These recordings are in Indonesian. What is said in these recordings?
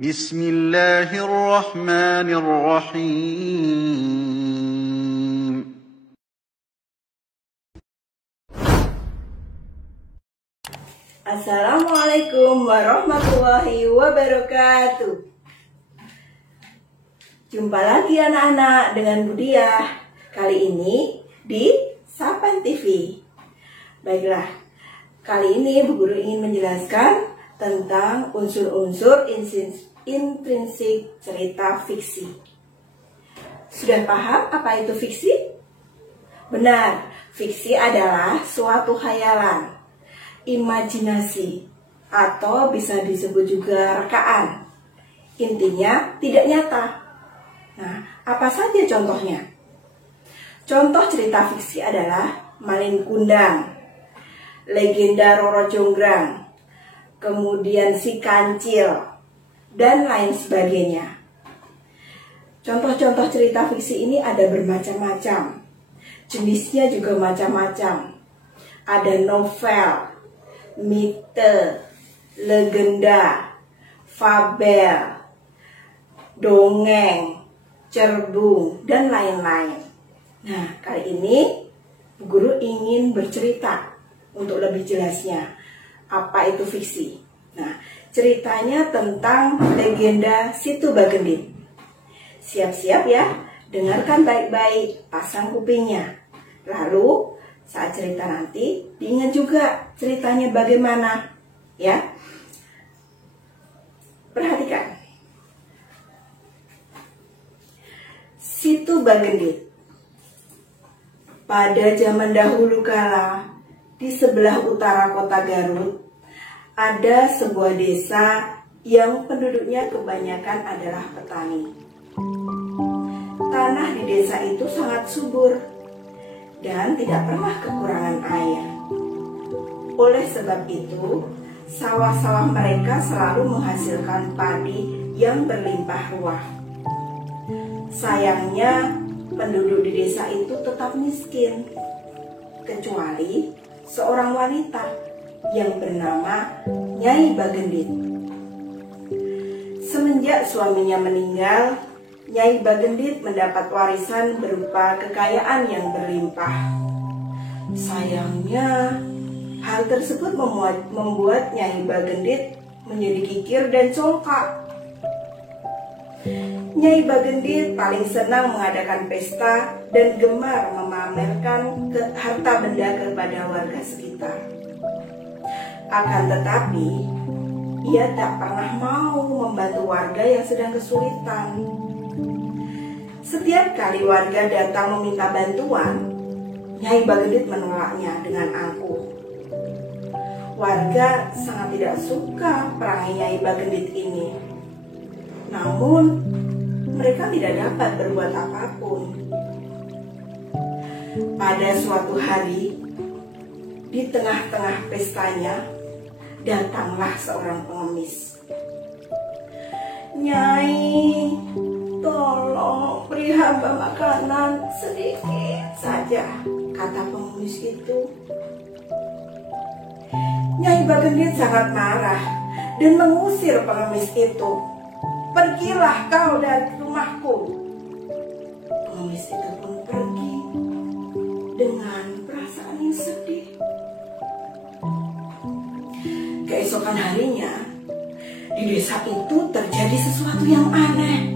بسم الله الرحمن الرحيم. Assalamualaikum warahmatullahi wabarakatuh. Jumpa lagi anak-anak dengan Budiah. Kali ini di Sapan TV. Baiklah, kali ini Bu Guru ingin menjelaskan tentang unsur-unsur intrinsik cerita fiksi. Sudah paham apa itu fiksi? Benar, fiksi adalah suatu khayalan, imajinasi, atau bisa disebut juga rekaan. Intinya tidak nyata. Nah, apa saja contohnya? Contoh cerita fiksi adalah Malin Kundang, Legenda Roro Jonggrang, kemudian Si Kancil, dan lain sebagainya. Contoh-contoh cerita fiksi ini ada bermacam-macam. Jenisnya juga macam-macam. Ada novel, mite, legenda, fabel, dongeng, cerbung, dan lain-lain. Nah, kali ini Bu Guru ingin bercerita untuk lebih jelasnya apa itu fiksi. Nah, ceritanya tentang legenda Situ Bagendit. Siap-siap ya, dengarkan baik-baik, pasang kupingnya. Lalu saat cerita nanti, diingat juga ceritanya bagaimana, ya. Perhatikan. Situ Bagendit. Pada zaman dahulu kala, di sebelah utara kota Garut, ada sebuah desa yang penduduknya kebanyakan adalah petani. Tanah di desa itu sangat subur dan tidak pernah kekurangan air. Oleh sebab itu, sawah-sawah mereka selalu menghasilkan padi yang berlimpah ruah. Sayangnya, penduduk di desa itu tetap miskin, kecuali seorang wanita yang bernama Nyai Bagendit. Semenjak suaminya meninggal, Nyai Bagendit mendapat warisan berupa kekayaan yang berlimpah. Sayangnya, hal tersebut membuat Nyai Bagendit menjadi kikir dan congkak. Nyai Bagendit paling senang mengadakan pesta dan gemar memamerkan harta benda kepada warga sekitar. Akan tetapi, ia tak pernah mau membantu warga yang sedang kesulitan. Setiap kali warga datang meminta bantuan, Nyai Bagendit menolaknya dengan angkuh. Warga sangat tidak suka perangai Nyai Bagendit ini. Namun, mereka tidak dapat berbuat apapun. Pada suatu hari, di tengah-tengah pestanya, datanglah seorang pengemis. "Nyai, tolong beri hamba makanan sedikit saja," kata pengemis itu. Nyai Bagendit sangat marah dan mengusir pengemis itu. "Pergilah kau dari rumahku." Pengemis itu pun pergi dengan perasaan yang sedih. Keesokan harinya, di desa itu terjadi sesuatu yang aneh.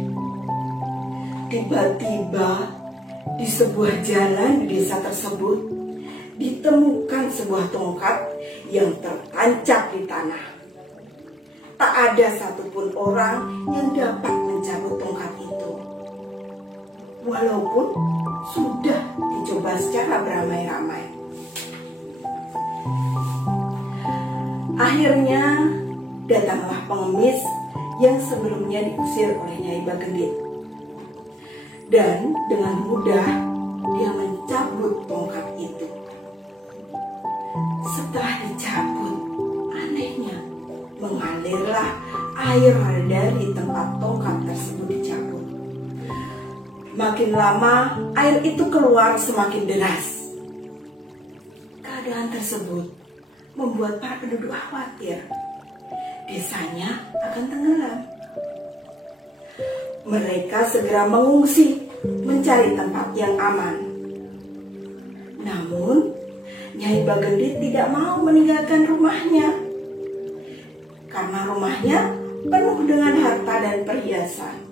Tiba-tiba, di sebuah jalan di desa tersebut, ditemukan sebuah tongkat yang tertancap di tanah. Tak ada satupun orang yang dapat mencabut tongkat itu, walaupun sudah dicoba secara beramai-ramai. Akhirnya datanglah pengemis yang sebelumnya diusir oleh Nyai Bagendit, dan dengan mudah dia mencabut tongkat itu. Setelah dicabut, anehnya mengalirlah air dari tempat tongkat tersebut dicabut. Makin lama, air itu keluar semakin deras. Keadaan tersebut membuat para penduduk khawatir desanya akan tenggelam. Mereka segera mengungsi mencari tempat yang aman. Namun, Nyai Bagendit tidak mau meninggalkan rumahnya karena rumahnya penuh dengan harta dan perhiasan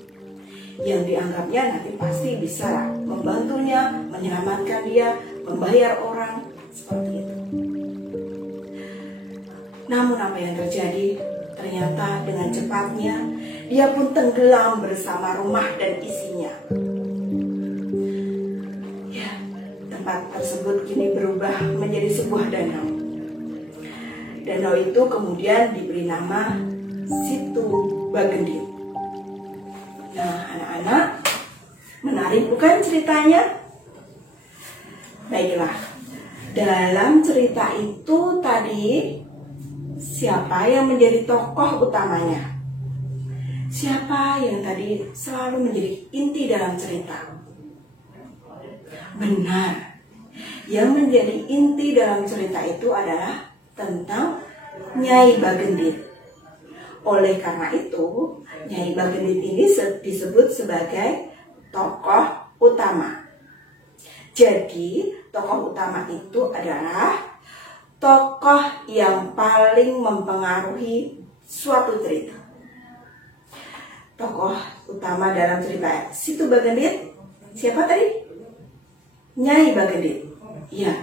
yang dianggapnya nanti pasti bisa membantunya, menyelamatkan dia, membayar orang, seperti itu. Namun apa yang terjadi? Ternyata dengan cepatnya dia pun tenggelam bersama rumah dan isinya. Ya, tempat tersebut kini berubah menjadi sebuah danau. Danau itu kemudian diberi nama Situ Bagendit. Nah, anak-anak, menarik bukan ceritanya? Baiklah, dalam cerita itu tadi siapa yang menjadi tokoh utamanya? Siapa yang tadi selalu menjadi inti dalam cerita? Benar, yang menjadi inti dalam cerita itu adalah tentang Nyai Bagendit. Oleh karena itu, Nyai Bagendit ini disebut sebagai tokoh utama. Jadi, tokoh utama itu adalah tokoh yang paling mempengaruhi suatu cerita. Tokoh utama dalam cerita Situ Bagendit, siapa tadi? Nyai Bagendit. Ya,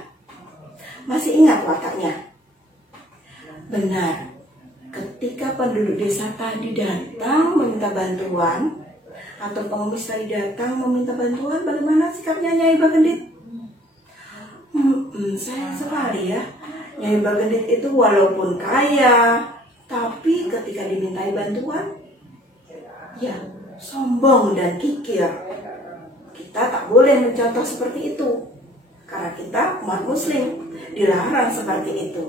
masih ingat wataknya? Benar, ketika penduduk desa tadi datang meminta bantuan, atau pengemis tadi datang meminta bantuan, bagaimana sikapnya Nyai Bagendit? Sayang sekali ya, Nyai Bagendit itu walaupun kaya, tapi ketika dimintai bantuan, ya sombong dan kikir. Kita tak boleh mencontoh seperti itu, karena kita umat muslim dilarang seperti itu.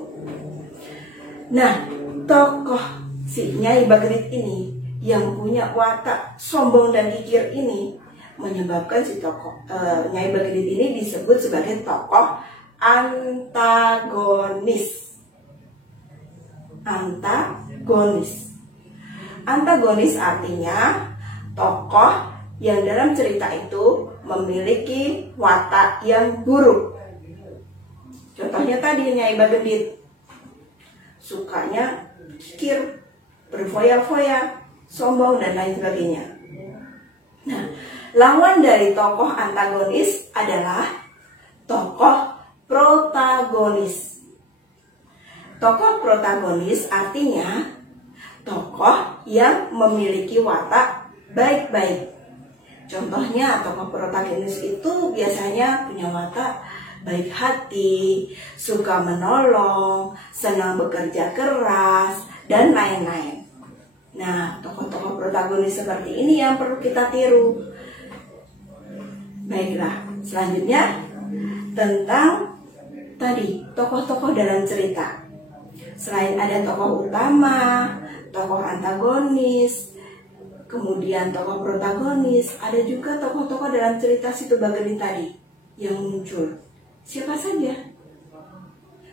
Nah, tokoh si Nyai Bagendit ini yang punya watak sombong dan kikir ini menyebabkan si tokoh Nyai Bagendit ini disebut sebagai tokoh antagonis. Antagonis artinya tokoh yang dalam cerita itu memiliki watak yang buruk. Contohnya tadi Nyai Bagendit sukanya kikir, berfoya-foya, sombong, dan lain sebagainya. Nah, lawan dari tokoh antagonis adalah tokoh protagonis. Tokoh protagonis artinya tokoh yang memiliki watak baik-baik. Contohnya tokoh protagonis itu biasanya punya watak baik hati, suka menolong, senang bekerja keras, dan lain-lain. Nah, tokoh-tokoh protagonis seperti ini yang perlu kita tiru. Baiklah, selanjutnya tentang tadi tokoh-tokoh dalam cerita. Selain ada tokoh utama, tokoh antagonis, kemudian tokoh protagonis, ada juga tokoh-tokoh dalam cerita Situ Bagendit tadi yang muncul. Siapa saja?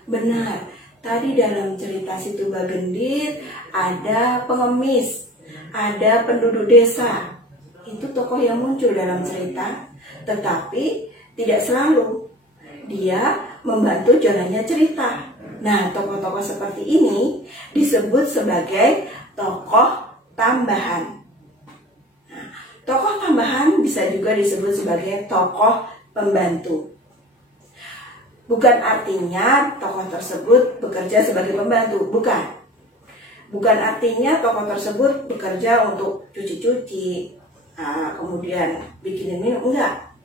Benar, tadi dalam cerita Situ Bagendit ada pengemis, ada penduduk desa. Itu tokoh yang muncul dalam cerita, tetapi tidak selalu. Dia membantu jalannya cerita. Nah, tokoh-tokoh seperti ini disebut sebagai tokoh tambahan. Nah, tokoh tambahan bisa juga disebut sebagai tokoh pembantu. Bukan artinya tokoh tersebut bekerja sebagai pembantu, bukan. Bukan artinya tokoh tersebut bekerja untuk cuci-cuci, kemudian bikin minum, enggak.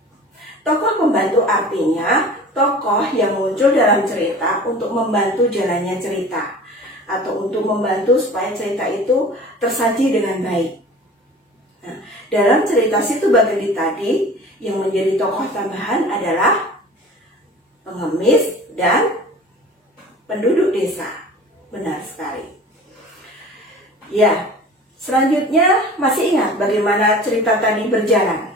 Tokoh pembantu artinya tokoh yang muncul dalam cerita untuk membantu jalannya cerita, atau untuk membantu supaya cerita itu tersaji dengan baik. Nah, dalam cerita Situ Bagendit tadi, yang menjadi tokoh tambahan adalah pengemis dan penduduk desa. Benar sekali. Ya, selanjutnya masih ingat bagaimana cerita tadi berjalan?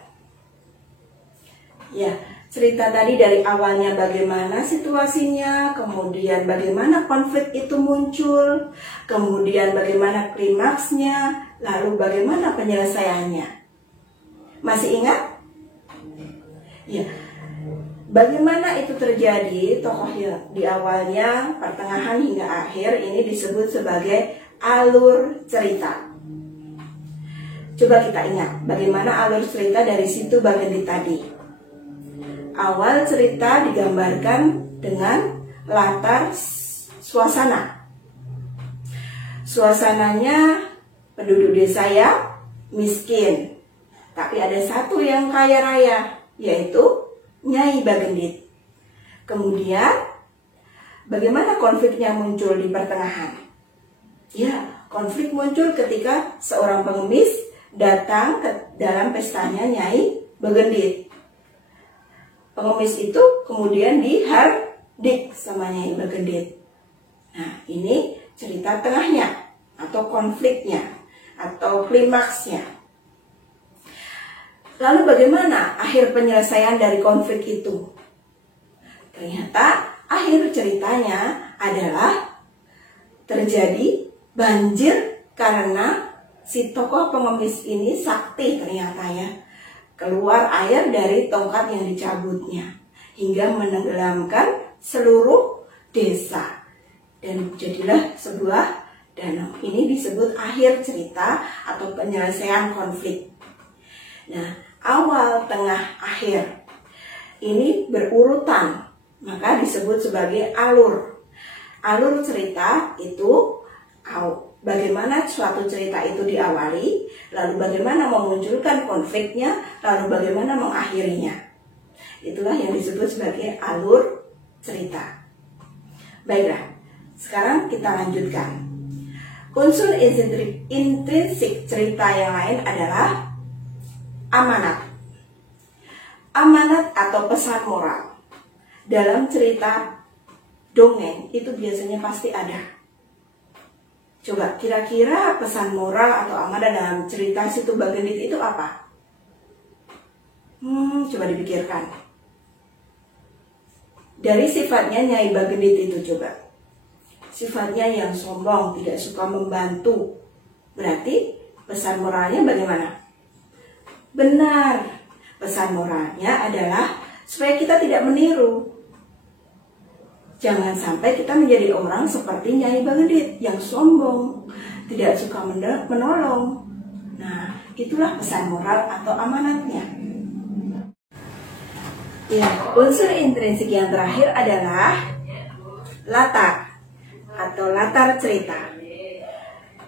Ya, cerita tadi dari awalnya bagaimana situasinya, kemudian bagaimana konflik itu muncul, kemudian bagaimana klimaksnya, lalu bagaimana penyelesaiannya. Masih ingat? Ya. Bagaimana itu terjadi, tokoh yang di awalnya, pertengahan hingga akhir ini disebut sebagai alur cerita. Coba kita ingat bagaimana alur cerita dari Situ Bagendit tadi. Awal cerita digambarkan dengan latar suasana. Suasananya penduduk desa ya miskin, tapi ada satu yang kaya raya, yaitu Nyai Bagendit. Kemudian bagaimana konfliknya muncul di pertengahan? Ya, konflik muncul ketika seorang pengemis datang ke dalam pestanya Nyai Bagendit. Pengemis itu kemudian dihardik sama Nyai Bagendit. Nah, ini cerita tengahnya atau konfliknya atau klimaksnya. Lalu bagaimana akhir penyelesaian dari konflik itu? Ternyata akhir ceritanya adalah terjadi banjir karena si tokoh pengemis ini sakti ternyata ya. Keluar air dari tongkat yang dicabutnya hingga menenggelamkan seluruh desa. Dan jadilah sebuah danau. Ini disebut akhir cerita atau penyelesaian konflik. Nah, awal, tengah, akhir ini berurutan, maka disebut sebagai alur. Alur cerita itu bagaimana suatu cerita itu diawali, lalu bagaimana memunculkan konfliknya, lalu bagaimana mengakhirinya. Itulah yang disebut sebagai alur cerita. Baiklah, sekarang kita lanjutkan. Unsur intrinsik cerita yang lain adalah amanat. Amanat atau pesan moral. Dalam cerita dongeng itu biasanya pasti ada. Coba kira-kira pesan moral atau amanat dalam cerita Situ Bagendit itu apa? Coba dipikirkan. Dari sifatnya Nyai Bagendit itu coba. Sifatnya yang sombong, tidak suka membantu. Berarti pesan moralnya bagaimana? Benar, pesan moralnya adalah supaya kita tidak meniru. Jangan sampai kita menjadi orang seperti Nyai Bagendit yang sombong, tidak suka menolong. Nah, itulah pesan moral atau amanatnya. Ya, unsur intrinsik yang terakhir adalah latar atau latar cerita.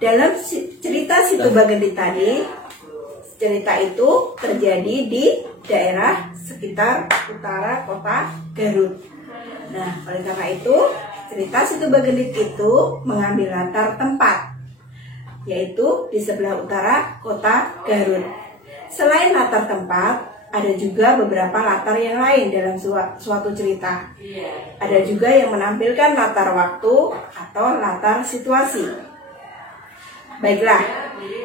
Dalam cerita Situ Bagendit tadi, cerita itu terjadi di daerah sekitar utara kota Garut. Nah, oleh karena itu, cerita Situ Bagendit itu mengambil latar tempat, yaitu di sebelah utara kota Garut. Selain latar tempat, ada juga beberapa latar yang lain dalam suatu cerita. Ada juga yang menampilkan latar waktu atau latar situasi. Baiklah,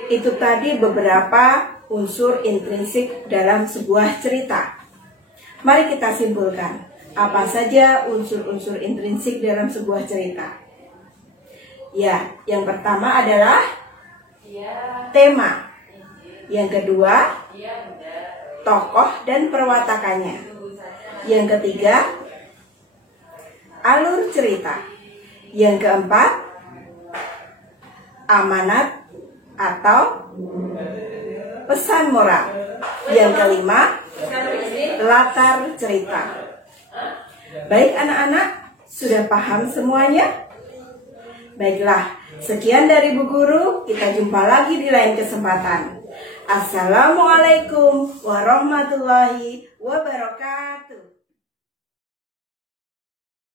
itu tadi beberapa unsur intrinsik dalam sebuah cerita. Mari kita simpulkan, apa saja unsur-unsur intrinsik dalam sebuah cerita. Ya, yang pertama adalah tema. Yang kedua, tokoh dan perwatakannya. Yang ketiga, alur cerita. Yang keempat, amanat atau pesan moral. Yang kelima, latar cerita. Baik anak-anak, sudah paham semuanya? Baiklah, sekian dari Bu Guru, kita jumpa lagi di lain kesempatan. Assalamualaikum warahmatullahi wabarakatuh.